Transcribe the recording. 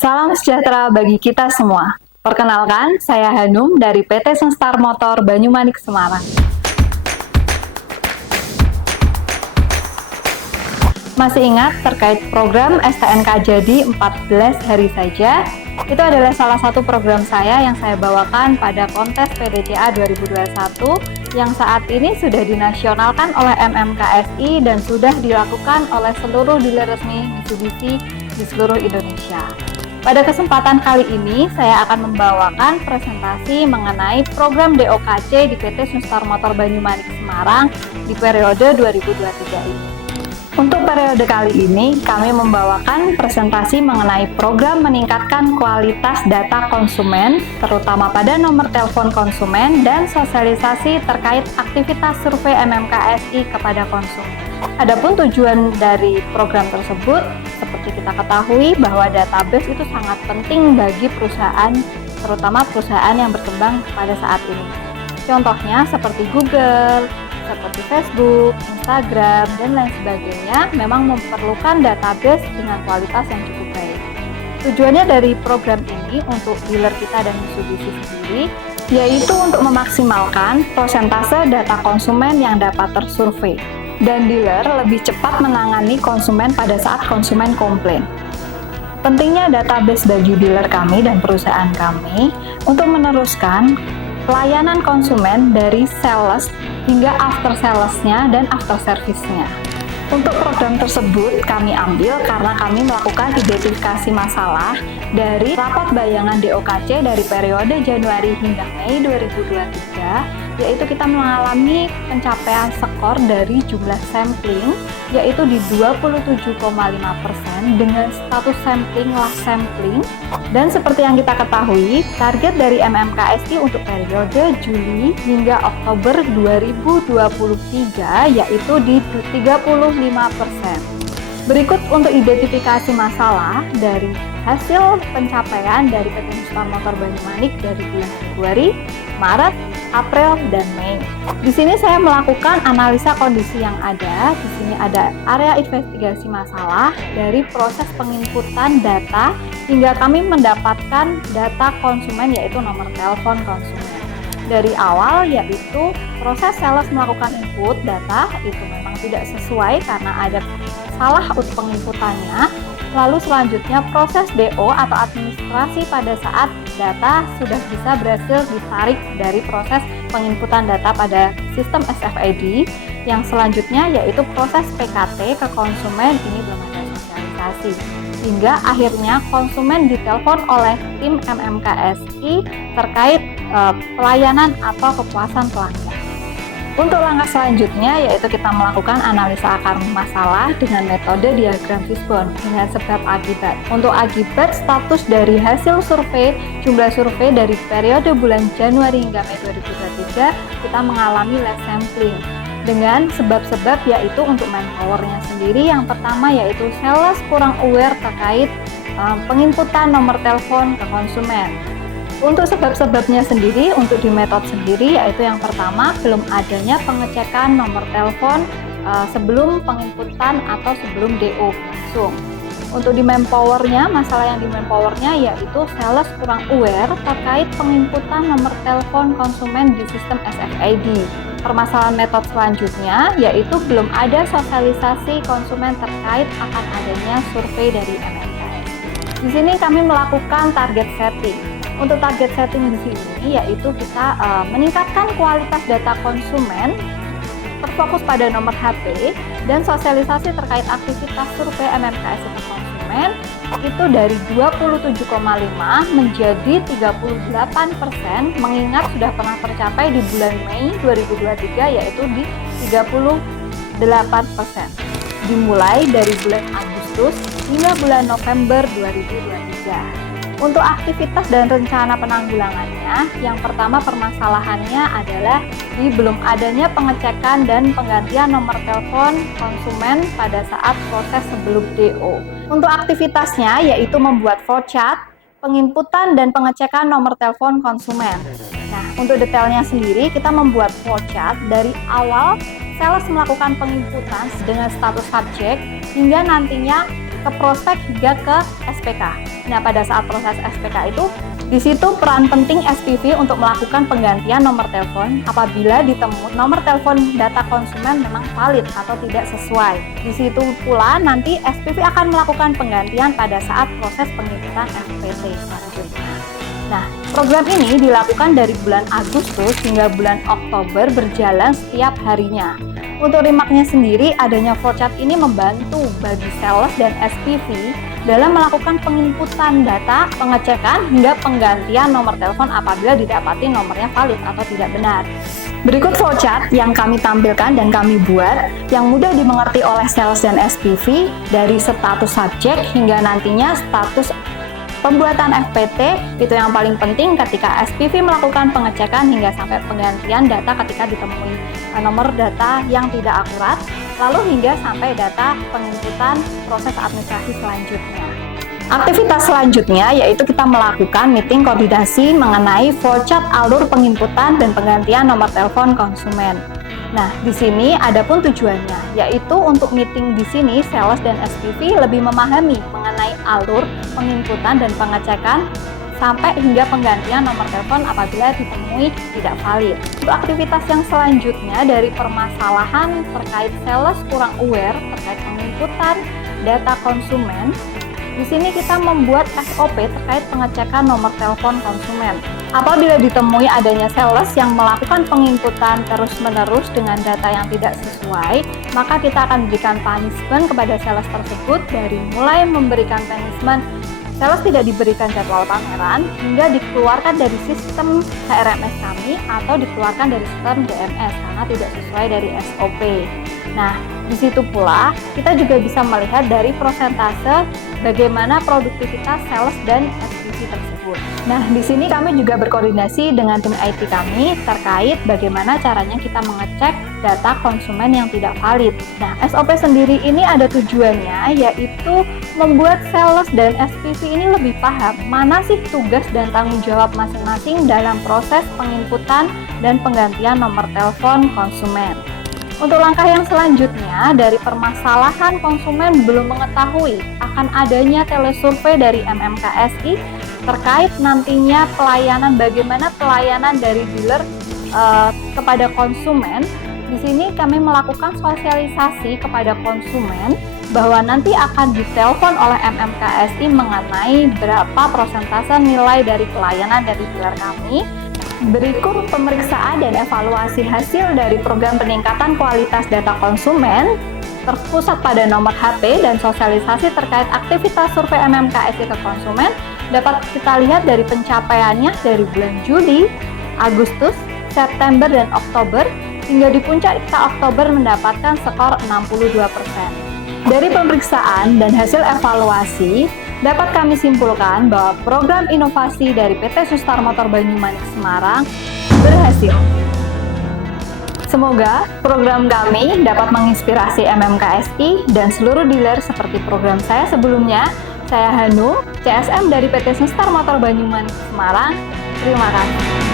Salam sejahtera bagi kita semua. Perkenalkan, saya Hanum dari PT Senstar Motor Banyumanik Semarang. Masih ingat terkait program STNK Jadi 14 hari saja? Itu adalah salah satu program saya yang saya bawakan pada kontes PDCA 2021 yang saat ini sudah dinasionalkan oleh MMKSI dan sudah dilakukan oleh seluruh dealer resmi Mitsubishi di seluruh Indonesia. Pada kesempatan kali ini, saya akan membawakan presentasi mengenai program DOKC di PT Senstar Motor Banyumanik Semarang di periode 2023 ini. Untuk periode kali ini, kami membawakan presentasi mengenai program meningkatkan kualitas data konsumen, terutama pada nomor telepon konsumen dan sosialisasi terkait aktivitas survei MMKSI kepada konsumen. Adapun tujuan dari program tersebut, seperti kita ketahui bahwa database itu sangat penting bagi perusahaan, terutama perusahaan yang berkembang pada saat ini. Contohnya seperti Google, seperti Facebook, Instagram, dan lain sebagainya memang memerlukan database dengan kualitas yang cukup baik. Tujuannya dari program ini untuk dealer kita dan Mitsubishi sendiri, yaitu untuk memaksimalkan persentase data konsumen yang dapat tersurvei, dan dealer lebih cepat menangani konsumen pada saat konsumen komplain. Pentingnya database bagi dealer kami dan perusahaan kami untuk meneruskan pelayanan konsumen dari sales hingga after sales-nya dan after service-nya. Untuk program tersebut kami ambil karena kami melakukan identifikasi masalah dari rapot bayangan DOKC dari periode Januari hingga Mei 2023, yaitu kita mengalami pencapaian skor dari jumlah sampling yaitu di 27,5% dengan status sampling last sampling, dan seperti yang kita ketahui target dari MMKSI untuk periode Juli hingga Oktober 2023 yaitu di 35%. Berikut untuk identifikasi masalah dari hasil pencapaian dari PT Senstar Motor Banyumanik dari bulan Februari, Maret, April, dan Mei. Di sini saya melakukan analisa kondisi yang ada. Di sini ada area investigasi masalah dari proses penginputan data hingga kami mendapatkan data konsumen yaitu nomor telepon konsumen. Dari awal yaitu proses sales melakukan input data itu memang tidak sesuai karena ada salah untuk penginputannya. Lalu selanjutnya proses DO atau administrasi pada saat data sudah bisa berhasil ditarik dari proses penginputan data pada sistem SFID. Yang selanjutnya yaitu proses PKT ke konsumen, ini belum ada sosialisasi. Hingga akhirnya konsumen ditelepon oleh tim MMKSI terkait pelayanan atau kepuasan pelanggan. Untuk langkah selanjutnya yaitu kita melakukan analisa akar masalah dengan metode diagram fishbone dengan sebab akibat. Untuk akibat, status dari hasil survei, jumlah survei dari periode bulan Januari hingga Mei 2023 kita mengalami less sampling dengan sebab-sebab yaitu untuk manpowernya sendiri. Yang pertama yaitu sales kurang aware terkait penginputan nomor telepon ke konsumen. Untuk sebab-sebabnya sendiri, untuk di metode sendiri, yaitu yang pertama, belum adanya pengecekan nomor telepon sebelum penginputan atau sebelum DO langsung. Untuk di manpowernya, masalah yang di manpowernya yaitu sales kurang aware terkait penginputan nomor telepon konsumen di sistem SFID. Permasalahan metode selanjutnya yaitu belum ada sosialisasi konsumen terkait akan adanya survei dari MMKSI. Di sini kami melakukan target setting. Untuk target setting di sini yaitu kita meningkatkan kualitas data konsumen, terfokus pada nomor HP dan sosialisasi terkait aktivitas survei MMKSI ke konsumen itu dari 27,5 menjadi 38%, mengingat sudah pernah tercapai di bulan Mei 2023 yaitu di 38%. Dimulai dari bulan Agustus hingga bulan November 2023. Untuk aktivitas dan rencana penanggulangannya, yang pertama permasalahannya adalah di belum adanya pengecekan dan penggantian nomor telepon konsumen pada saat proses sebelum DO. Untuk aktivitasnya yaitu membuat flowchart, penginputan dan pengecekan nomor telepon konsumen. Nah, untuk detailnya sendiri kita membuat flowchart dari awal sales melakukan penginputan dengan status subjek hingga nantinya ke prospek hingga ke SPK. Nah, pada saat proses SPK itu, di situ peran penting SPV untuk melakukan penggantian nomor telepon apabila ditemui nomor telepon data konsumen memang valid atau tidak sesuai. Di situ pula nanti SPV akan melakukan penggantian pada saat proses penginputan FPT selanjutnya. Nah, program ini dilakukan dari bulan Agustus hingga bulan Oktober berjalan setiap harinya. Untuk remarknya sendiri, adanya flowchart ini membantu bagi sales dan SPV dalam melakukan penginputan data, pengecekan, hingga penggantian nomor telepon apabila didapati nomornya valid atau tidak benar. Berikut flowchart yang kami tampilkan dan kami buat yang mudah dimengerti oleh sales dan SPV dari status subjek hingga nantinya status pembuatan FPT. Itu yang paling penting ketika SPV melakukan pengecekan hingga sampai penggantian data ketika ditemui nomor data yang tidak akurat, lalu hingga sampai data penginputan proses administrasi selanjutnya. Aktivitas selanjutnya yaitu kita melakukan meeting koordinasi mengenai flowchart alur penginputan dan penggantian nomor telepon konsumen. Nah, di sini ada pun tujuannya, yaitu untuk meeting di sini sales dan SPV lebih memahami mengenai alur penginputan dan pengecekan sampai hingga penggantian nomor telepon apabila ditemui tidak valid. Untuk aktivitas yang selanjutnya dari permasalahan terkait sales kurang aware terkait penginputan data konsumen, di sini kita membuat SOP terkait pengecekan nomor telepon konsumen. Apabila ditemui adanya sales yang melakukan penginputan terus-menerus dengan data yang tidak sesuai, maka kita akan berikan punishment kepada sales tersebut dari mulai memberikan punishment sales tidak diberikan jadwal pameran hingga dikeluarkan dari sistem HRMS kami atau dikeluarkan dari sistem DMS karena tidak sesuai dari SOP. Nah, di situ pula kita juga bisa melihat dari prosentase bagaimana produktivitas sales dan SPV tersebut. Nah, di sini kami juga berkoordinasi dengan tim IT kami terkait bagaimana caranya kita mengecek data konsumen yang tidak valid. Nah, SOP sendiri ini ada tujuannya yaitu membuat sales dan SPV ini lebih paham mana sih tugas dan tanggung jawab masing-masing dalam proses penginputan dan penggantian nomor telepon konsumen. Untuk langkah yang selanjutnya, dari permasalahan konsumen belum mengetahui akan adanya telesurvei dari MMKSI terkait nantinya pelayanan, bagaimana pelayanan dari dealer kepada konsumen. Di sini kami melakukan sosialisasi kepada konsumen bahwa nanti akan ditelepon oleh MMKSI mengenai berapa persentase nilai dari pelayanan dari dealer kami. Berikut pemeriksaan dan evaluasi hasil dari program peningkatan kualitas data konsumen terpusat pada nomor HP dan sosialisasi terkait aktivitas survei MMKSI ke konsumen dapat kita lihat dari pencapaiannya dari bulan Juli, Agustus, September, dan Oktober hingga di puncak kita Oktober mendapatkan skor 62%. Dari pemeriksaan dan hasil evaluasi, dapat kami simpulkan bahwa program inovasi dari PT Sustar Motor Banyumanik Semarang berhasil. Semoga program kami dapat menginspirasi MMKSI dan seluruh dealer seperti program saya sebelumnya. Saya Hanu, CSM dari PT Sustar Motor Banyumanik Semarang. Terima kasih.